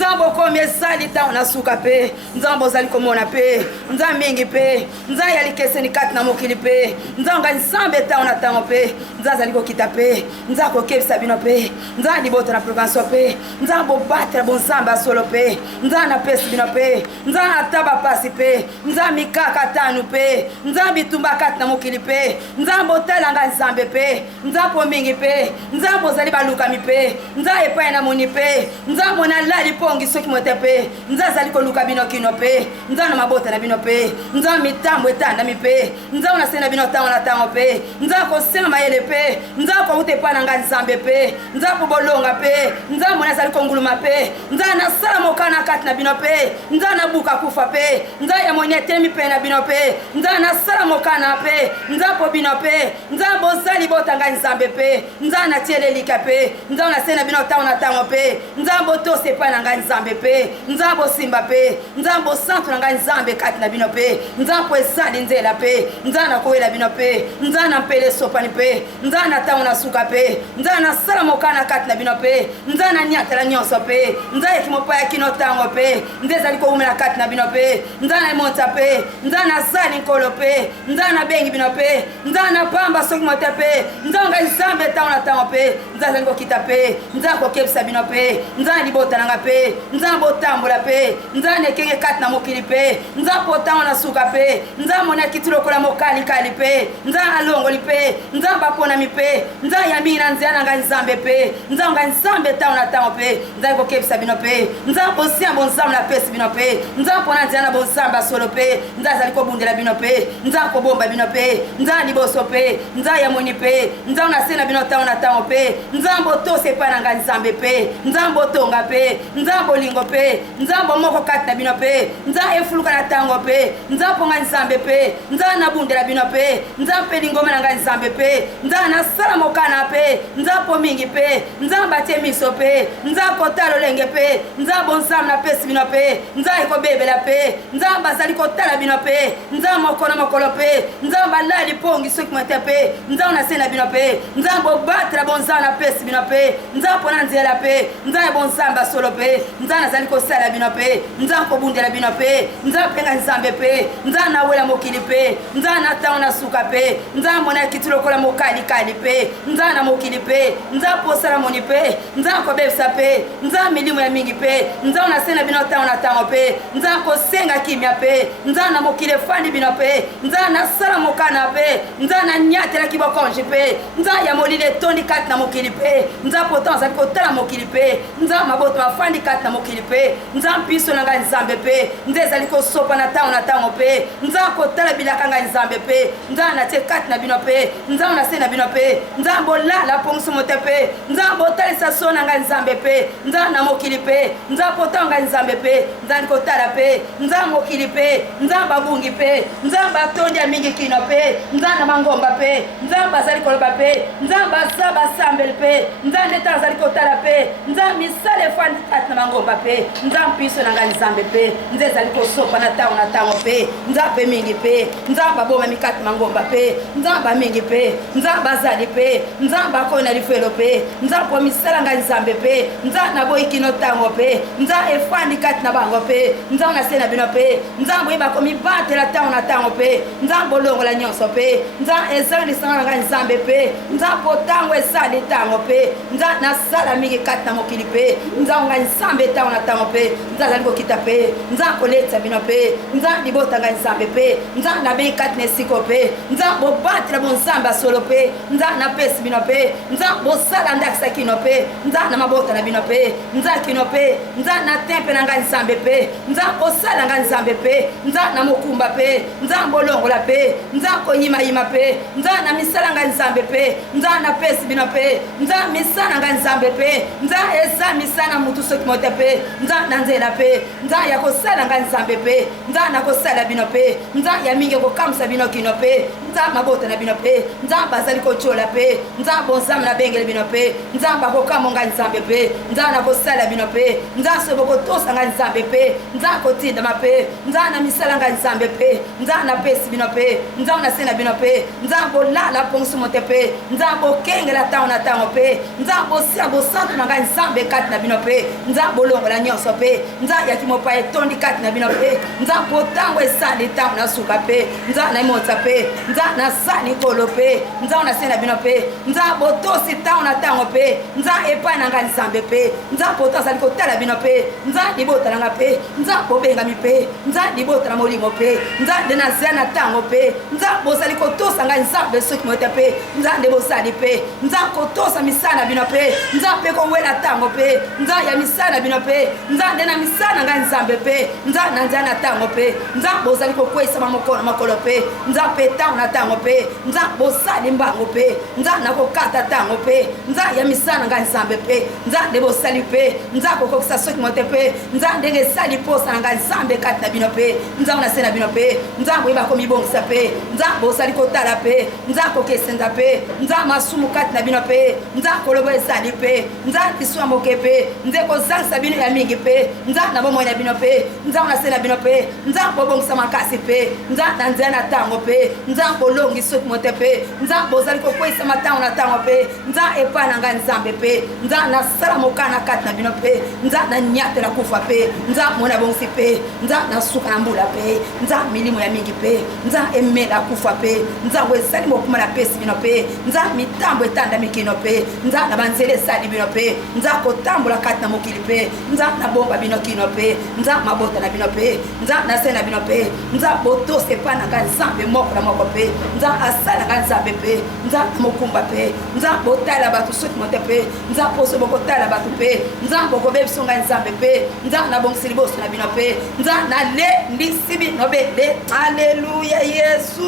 nzambo komye sali ta na suka pe nzambo zali komona pe nzambo mingi pe nzambo yali keseni kat na mokili pe nzambo ngani sambe ta na tango pe nzambo zali kokita pe nzambo kokebisa bino pe nzambo libota na province pe nzambo battre bon samba solo pe nzambo na pesi bino pe nzambo ataba pasi pe nzambo mikaka tanu pe nzambo bitumba kat na mokili pe nzambo talanga nzambe pe nzambo mingi pe nzambo zali baluka mi pe nzambo epai na moni pe nzambo na lali pongi soki mote pe nzambo zali koluka bino kino pe nzambo na mabota na bino pe nzambo mitambo etanda mi pe nzambo na sena bino tango na tango pe nzambo kosenga mayele pe nzambo koute pa na nga nzambe pe nzambo bolonga pe nzambo na zali konguluma pe nzambo na sala mokana kati na bino pe nzambo na buka kufa pe nzambo ya moni etemi pe na bino pe nzambo na sala mokana pe nzambo bino pe nzambo zali botanga nzambe pe nzambo na tielelika pe nzambo na sena bino tango na tango pe nzambo tose pa na nga nzambe pe nzambo simba pe nzambo santu na nga nzambe kati na bino pe nzambo esali nzela pe nzambo na kowela bino pe nzambo na mpele sopani pe nzambo na tango na suka pe nzambo na sala mokana kati na bino pe nzambo na niatela nyonso pe nzambo ekimopaya kino tango pe nde ezali kowumela kati na bino pe nzambo na emonta pe nzambo na zali nkolo pe nzambo na bengi bino pe nzambo na pamba soki mote pe nzambo ngai nzambe tango na tango pe nzambo azali kokita pe nzambo kokebisa bino pe nzambo libota nanga pe nzambo otambola pe nzambo ekenge kati na mokili pe nzambo otango na suka pe nzambo na kiti lokola mokalikali pe nzambo alongoli pe nzambo aponami pe nzambo yambi na nzela na ngai nzambe pe nzambo ngai nzambe tango na tango pe nzambo kokebisa bino pe nzambo osia bonzambo na pesi bino pe nzambo mpona nzela na bonzambo asolo pe nzambo azali kobundela bino pe nzambo kobomba bino pe nzambo liboso pe nzambo ya moni pe nzambo na se na bino tango na tango pe nzambo tose epai na ngai nzambe pe nzambo otonga pe nzambo olingo pe nzambo moko kati na bino pe nzambo efuluka na tango pe nzambo mpo ngai nzambe pe nzambo nabundela bino pe nzambo mpe lingoma na ngai nzambe pe nzambo nasala mokana pe nzambo mingi pe nzambo atie miso pe nzambo kotala olenge pe nzambo nzambo napesi bino pe nzambo ekobebela pe nzambo azali kotala bino pe nzambo mokolo mokolo pe nzambo alali pongi soki mote pe nzambo na se na bino pe nzambo obatela bonzambo napesi bino pe nzambo mpona nzela pe nzambo bonzambo asolo pe nzambo nazali kosala bino pe nzambo kobundela bino pe nzambo mpenga nzambe pe nzambo nawela mokili pe nzambo na ntango na suka pe nzambo na kiti lokola mokalikali pe nzambo na mokili pe nzambo posala moni pe nzambo kobebisa pe nzambo milimo ya mingi pe nzambo na se na bino ntango na ntango pe nzambo kosenga kimia pe nzambo na mokili efandi bino pe nzambo nasala mokana pe nzambo na niatelaki bokonzi pe nzambo ya molili etondi kati na mokili pe nzambo poto azali kotala mokili pe nzambo maboto mafandi kati na mokili pe nzambo mpiso na ngai nzambe pe nde ezali kosopa na ntango pe nzambo kotala bilaka ngai nzambe pe nzambo natie kati na bino pe nzambo na se na bino pe nzambo olala pongiso mote pe nzambo otalisa so na ngai nzambe pe nzambo na mokili pe nzambo otala ngai nzambe pe nzambo kotala pe nzambo mokili pe nzambo abungi pe nzambo atondi ya mingi kino pe nzambo na mangomba pe nzambo azali koloba pe nzambo aza basambeli pe nzambo nde ntango azali kotala pe nzambo misala efandi kati na mangomba pe nzambo mpiso na ngai nzambe pe nde ezali kosopa na ntango pe nzambo pe mingi pe nzambo abomami kati mangomba pe nzambo amingi pe nzambo azali pe nzambo akoyi na lifelo pe nzambo misala ngai nzambe pe nzambo naboyi kino ntango pe nzambo efandi kati na bango pe nzambo na se na bino pe nzambo oyeba komibatela ntango na ntango pe nzambo olongola nyonso pe nzambo ezali lisanga na ngai nzambe pe nzambo ntango esali ntango pe nzambo nasala mingi kati na mokili pe nzambo ngai nzambe ntango na ntango pe nzambo azali kokita pe nzambo koletisa bino pe nzambo libota ngai nzambe pe nzambo nabeyi kati na esiko pe nzambo obatela bonzambe asolo pe nzambo napesi bino pe nzambo osala ndakisa kino pe nzambo na mabota na bino pe nzambo kino pe nzambo na tempe na ngai nzambe pe nzambo osala ngai nzambe pe nzambo na mokumba pe nzambo olongola pe nzambo koyimayima pe nzambo na misala ngai nzambe pe nzambo napesi bino pe nzambo misala ngai nzambe pe nzambo eza misala mutu soki mote pe nzambo na nzela pe nzambo ya kosala ngai nzambe pe nzambo na kosala bino pe nzambo ya mingi kokamwisa bino kino pe nzambo mabota na bino pe nzambo azali kotyola pe nzambo bonzambe nabengeli bino pe nzambo akokama ngai nzambe pe nzambo na kosala bino pe nzambo soki bokotosa ngai nzambe pe nzambo kotindama pe nzambo na misala ngai nzambe pe nzambo napesi bino pe nzambo na se na bino pe nzambo olala pongiso mote pe nzambo okengela ntango na ntango pe nzambo osia bosantu na ngai nzambe kati na bino pe nzambo bolongo la nyonso pe nza yaki mopa etondi kati na bino pe nza potango esali ntango na suka pe nza na motsa pe nza na sali kolo pe nza na sena bino pe nza botosi ntango na ntango pe nza epai na ngai nzambe pe nza poto azali kotala bino pe nza libota na nga pe nza bobengami pe nza libota na molimo pe nza nde nazia na ntango pe nza bozali kotosa ngai nzambe soki mote pe nza nde bosali pe nza kotosa misala na bino pe nza mpe kowela ntango pe nza ya misala na bino pe nza nde na misala na ngai nzambe pe nza na nzia na ntango pe nza bozali kokweyisama mokolo pe nza mpe ntango na ntango pe nza bosali mbango pe nza na kokata ntango pe nza ya misala na ngai nzambe pe nza nde bosali pe nza kokokisa soki mote pe nza ndenge esali posa na ngai nzambe kati na bino pe nza na se na bino pe nza boyeba komibongisa pe nza bosali kotala pe nza kokesenza pe nza masumu kati na bino pe nza koloba ezali pe nza lisuwa moke pe nze kozangisa bino ya mingi pe nza na bomoi na bino pe nza na se na bino pe nza bobongisa makasi pe nza na nzela na ntango pe nza bolongi soki mote pe nza bozali kokweyisa matango na ntango pe nza epai na ngai nzambe pe nza nasala mokana kati na bino pe nza na nyatela kufa pe nza mona bongisi pe nza na suka na mbula pe nza milimo ya mingi pe nza emela kufa pe nza ezali mokuma na pesi bino pe nza mitambo etanda mikino pe nza na banzela esali bino pe nza kotambola kati na mokili pe nza na bomba bino kino pe nza mabota na bino pe nza na se na bino pe nza botose epai na ngai nzambe moko na moko pe nza asala ngai nzambe pe nza na mokumba pe nza botala bato soki mote pe nza poso bokotala bato pe nza bokobebiso ngai nzambe pe nza na bongisi liboso na bino pe nza na lendisi bino bede aleluya yesu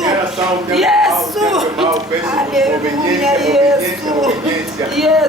yesu aleluya yesu